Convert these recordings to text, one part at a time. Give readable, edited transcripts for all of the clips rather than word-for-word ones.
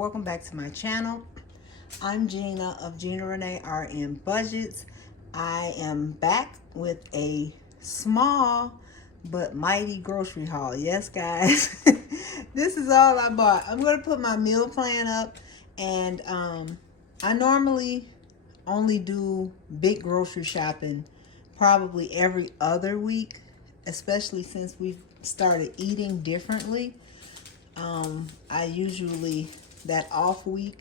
welcome back to my channel. I'm Gina of Gina Renee RN Budgets. I am back with a small but mighty grocery haul. Yes, guys. This is all I bought. I'm going to put my meal plan up, and I normally only do big grocery shopping probably every other week, especially since we've started eating differently. I usually, that off week,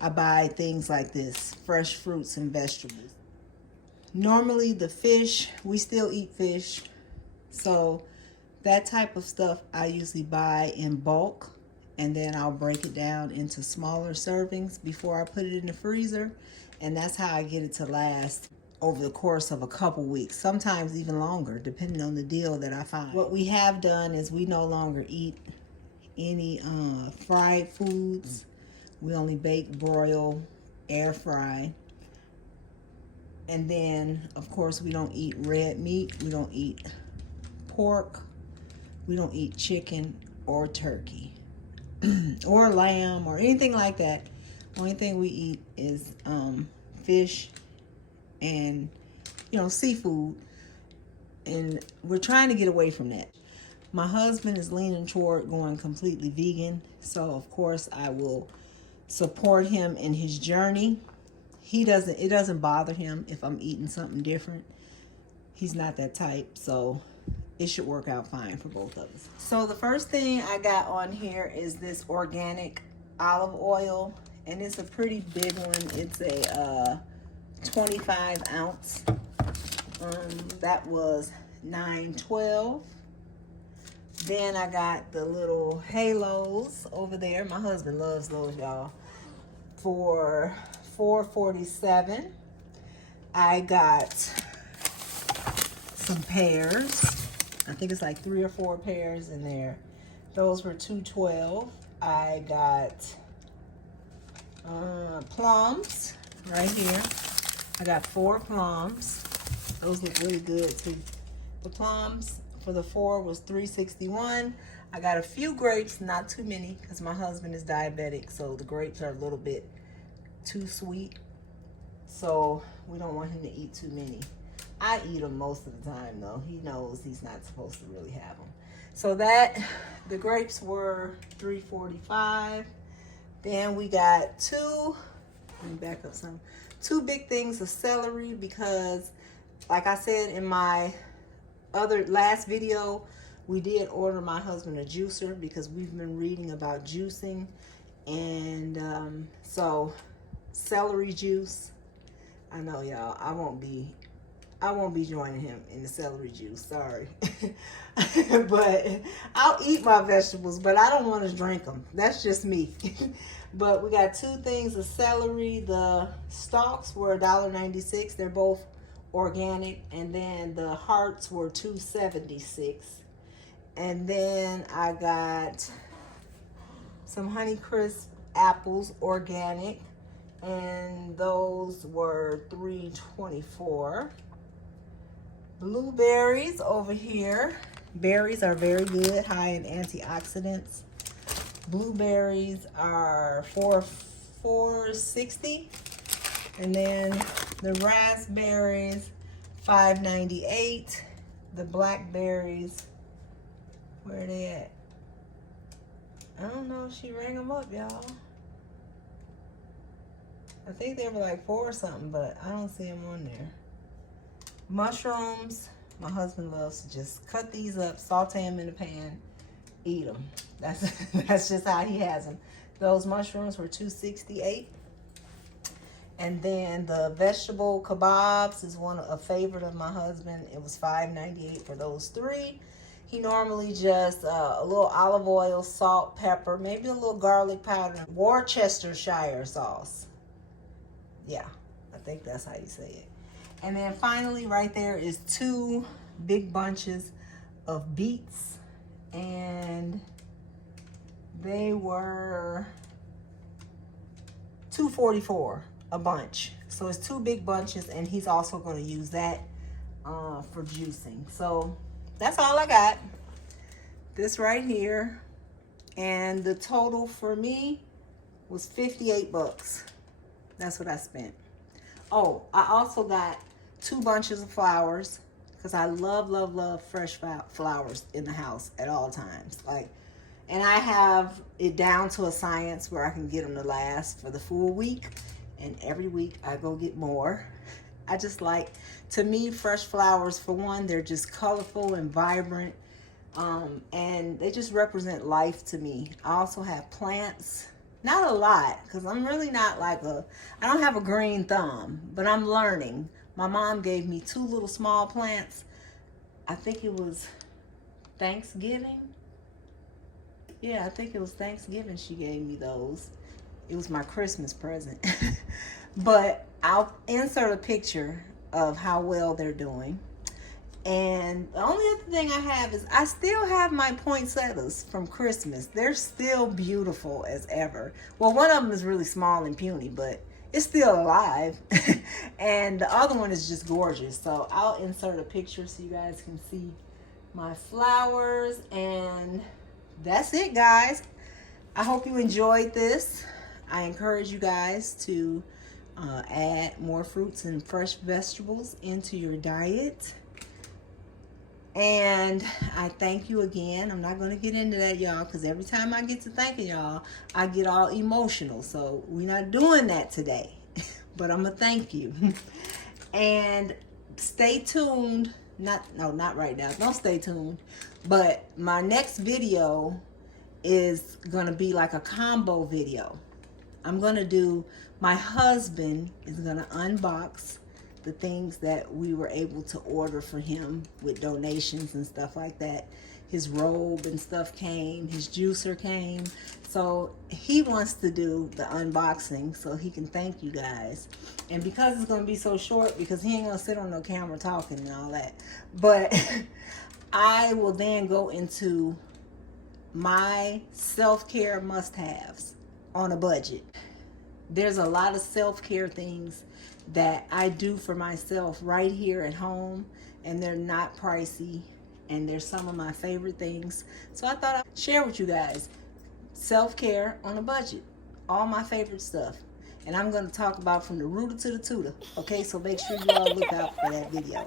I buy things like this, fresh fruits and vegetables. Normally the fish, we still eat fish, so that type of stuff I usually buy in bulk, and then I'll break it down into smaller servings before I put it in the freezer, and that's how I get it to last over the course of a couple weeks, sometimes even longer, depending on the deal that I find. What we have done is we no longer eat any fried foods. We only bake, broil, air fry. And then, of course, we don't eat red meat. We don't eat pork. We don't eat chicken or turkey or lamb or anything like that. Only thing we eat is fish and, seafood. And we're trying to get away from that. My husband is leaning toward going completely vegan, so of course I will support him in his journey. It doesn't bother him if I'm eating something different. He's not that type, so it should work out fine for both of us. So the first thing I got on here is this organic olive oil, and it's a pretty big one. It's a 25 ounce. That was $9.12. Then I got the little halos over there. My husband loves those, y'all. For $4.47. I got some pears. I think it's like 3 or 4 pears in there. Those were $2.12. I got plums right here. I got 4 plums. Those look really good too. The plums for the 4 was $3.61. I got a few grapes, not too many, because my husband is diabetic, so the grapes are a little bit too sweet. So we don't want him to eat too many. I eat them most of the time, though. He knows he's not supposed to really have them. So the grapes were $3.45. Then we got two big things of celery, because like I said in my last video, we did order my husband a juicer because we've been reading about juicing, and so celery juice. I know, y'all, I won't be joining him in the celery juice, sorry. But I'll eat my vegetables, but I don't want to drink them. That's just me. But we got 2 things of celery. The stalks were $1.96. They're both organic, and then the hearts were $2.76. And then I got some Honeycrisp apples, organic, and those were $3.24. Blueberries over here. Berries are very good, high in antioxidants. Blueberries are $4.60. And then the raspberries, $5.98. The blackberries, where are they at? I don't know if she rang them up, y'all. I think they were like 4 or something, but I don't see them on there. Mushrooms, my husband loves to just cut these up, saute them in the pan, eat them. That's just how he has them. Those mushrooms were $2.68. And then the vegetable kebabs is a favorite of my husband. It was $5.98 for those 3. He normally just a little olive oil, salt, pepper, maybe a little garlic powder, Worcestershire sauce. Yeah, I think that's how you say it. And then finally right there is 2 big bunches of beets, and they were $2.44 a bunch. So it's 2 big bunches, and he's also going to use that for juicing. So that's all I got. This right here. And the total for me was 58 bucks. That's what I spent. Oh, I also got 2 bunches of flowers because I love fresh flowers in the house at all times. Like, and I have it down to a science where I can get them to last for the full week. And every week I go get more. I just like, to me, fresh flowers, for one, they're just colorful and vibrant. And they just represent life to me. I also have plants. Not a lot, because I'm really not like I don't have a green thumb, but I'm learning. My mom gave me 2 little small plants. I think it was Thanksgiving. Yeah, I think it was Thanksgiving she gave me those. It was my Christmas present. But I'll insert a picture of how well they're doing. And the only other thing I have is I still have my poinsettias from Christmas. They're still beautiful as ever. Well, one of them is really small and puny, but it's still alive. And the other one is just gorgeous. So I'll insert a picture so you guys can see my flowers. And that's it, guys. I hope you enjoyed this. I encourage you guys to add more fruits and fresh vegetables into your diet. And I thank you again. I'm not going to get into that, y'all, because every time I get to thanking y'all, I get all emotional. So we're not doing that today. But I'm going to thank you. And stay tuned. Not right now. Don't stay tuned. But my next video is going to be like a combo video. I'm going to do, my husband is going to unbox the things that we were able to order for him with donations and stuff like that. His robe and stuff came, his juicer came. So he wants to do the unboxing so he can thank you guys. And because it's gonna be so short, because he ain't gonna sit on no camera talking and all that, but I will then go into my self-care must-haves on a budget. There's a lot of self-care things that I do for myself right here at home, and they're not pricey, and they're some of my favorite things. So I thought I'd share with you guys self-care on a budget, all my favorite stuff. And I'm going to talk about from the rooter to the tutor. Okay, so make sure you all look out for that video.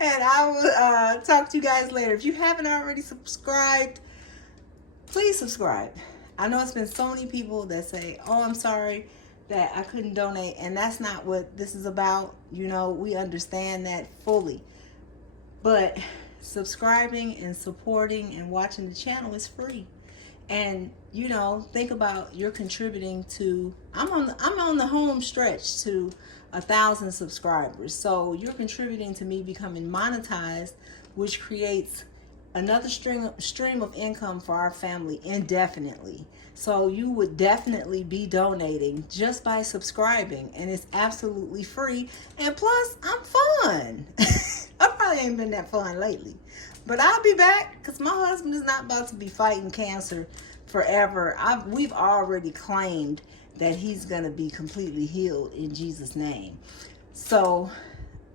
And I will talk to you guys later. If you haven't already subscribed, please subscribe. I know it's been so many people that say, oh, I'm sorry that I couldn't donate, and that's not what this is about. You know, we understand that fully. But subscribing and supporting and watching the channel is free. And you know, think about, you're contributing to, I'm on the home stretch to 1,000 subscribers. So you're contributing to me becoming monetized, which creates another stream of income for our family indefinitely. So you would definitely be donating just by subscribing, and it's absolutely free. And plus, I'm fun. I probably ain't been that fun lately, but I'll be back because my husband is not about to be fighting cancer forever. We've already claimed that he's going to be completely healed in Jesus' name. So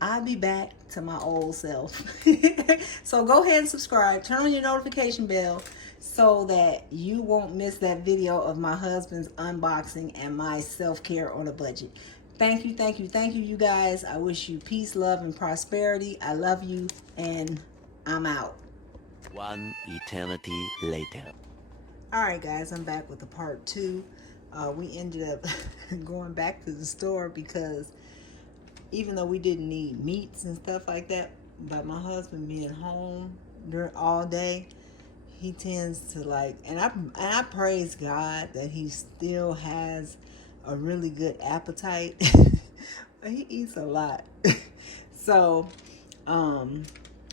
I'll be back to my old self. So go ahead and subscribe. Turn on your notification bell so that you won't miss that video of my husband's unboxing and my self-care on a budget. Thank you, thank you, thank you, you guys. I wish you peace, love, and prosperity. I love you, and I'm out. One eternity later. All right, guys, I'm back with the part 2. We ended up going back to the store because even though we didn't need meats and stuff like that, but my husband being home all day, he tends to like, and I praise God that he still has a really good appetite. But he eats a lot. So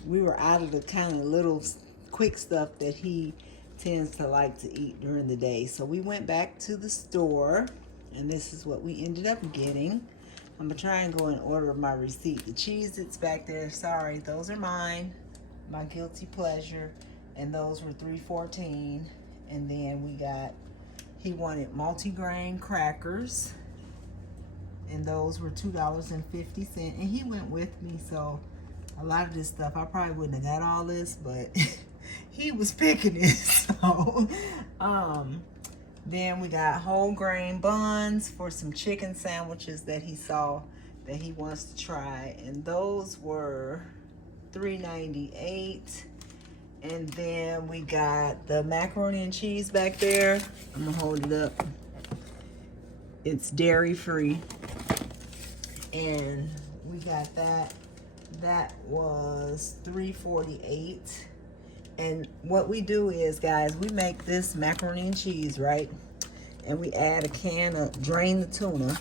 we were out of the kind of little quick stuff that he tends to like to eat during the day. So we went back to the store, and this is what we ended up getting. I'm gonna try and go in order of my receipt. The Cheez-Its back there, sorry, those are mine, my guilty pleasure, and those were $3.14. And then we got, he wanted multigrain crackers, and those were $2.50. And he went with me, so a lot of this stuff I probably wouldn't have got all this, but he was picking it. So Then we got whole grain buns for some chicken sandwiches that he saw that he wants to try. And those were $3.98. And then we got the macaroni and cheese back there. I'm gonna hold it up. It's dairy free. And we got that. That was $3.48. And what we do is, guys, we make this macaroni and cheese, right? And we add a can of, drain the tuna,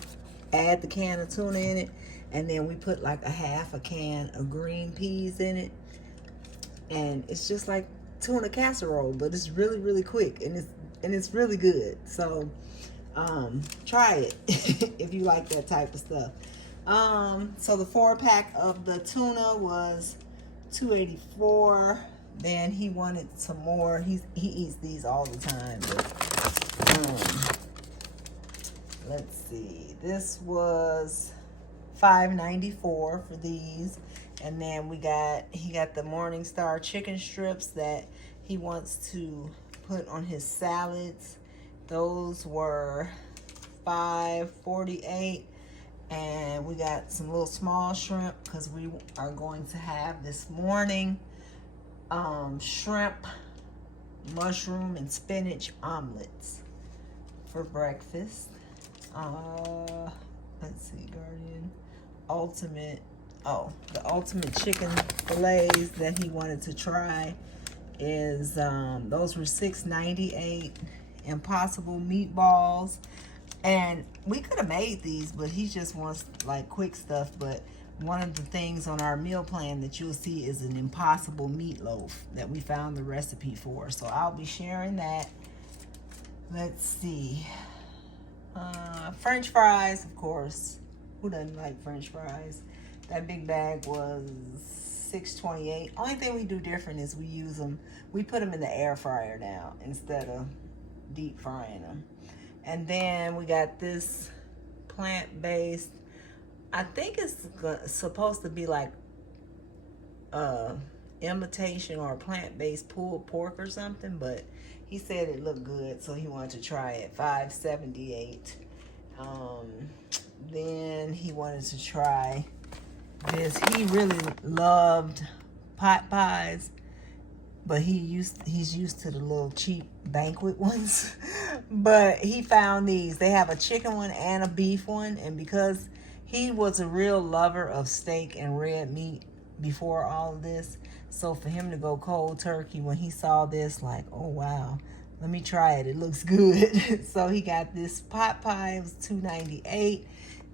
add the can of tuna in it, and then we put like a half a can of green peas in it. And it's just like tuna casserole, but it's really, really quick, and it's really good. So try it if you like that type of stuff. So the 4-pack of the tuna was $2.84. Then he wanted some more. He eats these all the time. But, let's see. This was $5.94 for these. And then he got the Morningstar chicken strips that he wants to put on his salads. Those were $5.48. And we got some little small shrimp because we are going to have this morning shrimp, mushroom, and spinach omelets for breakfast. Let's see, Guardian Ultimate. Oh, the ultimate chicken fillets that he wanted to try is those were $6.98. Impossible meatballs. And we could have made these, but he just wants like quick stuff. But one of the things on our meal plan that you'll see is an impossible meatloaf that we found the recipe for. So I'll be sharing that. Let's see. French fries, of course. Who doesn't like French fries? That big bag was $6.28. Only thing we do different is we put them in the air fryer now instead of deep frying them. And then we got this plant-based, I think it's supposed to be like imitation or plant-based pulled pork or something, but he said it looked good, so he wanted to try it. $5.78. Then he wanted to try this. He really loved pot pies, but he's used to the little cheap banquet ones. But he found these. They have a chicken one and a beef one, and because he was a real lover of steak and red meat before all of this, so for him to go cold turkey when he saw this, like, oh wow, let me try it, it looks good. So he got this pot pie. It was $2.98.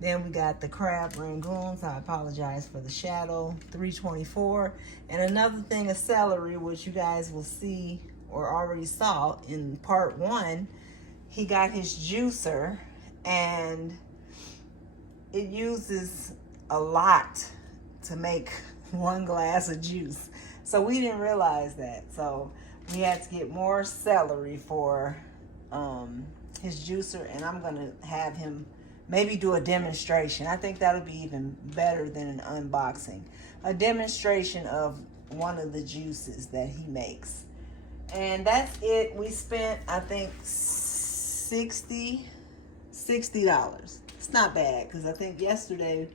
Then we got the crab rangoons. I apologize for the shadow, $3.24. And another thing of celery, which you guys will see or already saw in part 1. He got his juicer, and it uses a lot to make 1 glass of juice. So we didn't realize that. So we had to get more celery for his juicer, and I'm gonna have him maybe do a demonstration. I think that'll be even better than an unboxing. A demonstration of one of the juices that he makes. And that's it. We spent, I think, $60. It's not bad, because I think yesterday,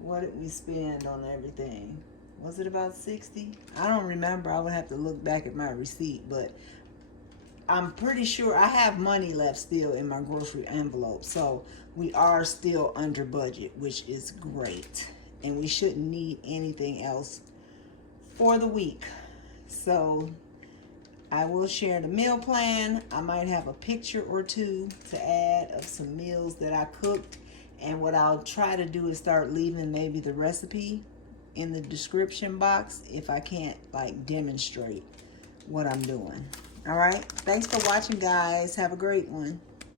what did we spend on everything? Was it about 60? I don't remember. I would have to look back at my receipt, but I'm pretty sure I have money left still in my grocery envelope. So we are still under budget, which is great. And we shouldn't need anything else for the week. So I will share the meal plan. I might have a picture or two to add of some meals that I cooked. And what I'll try to do is start leaving maybe the recipe in the description box if I can't like demonstrate what I'm doing. All right. Thanks for watching, guys. Have a great one.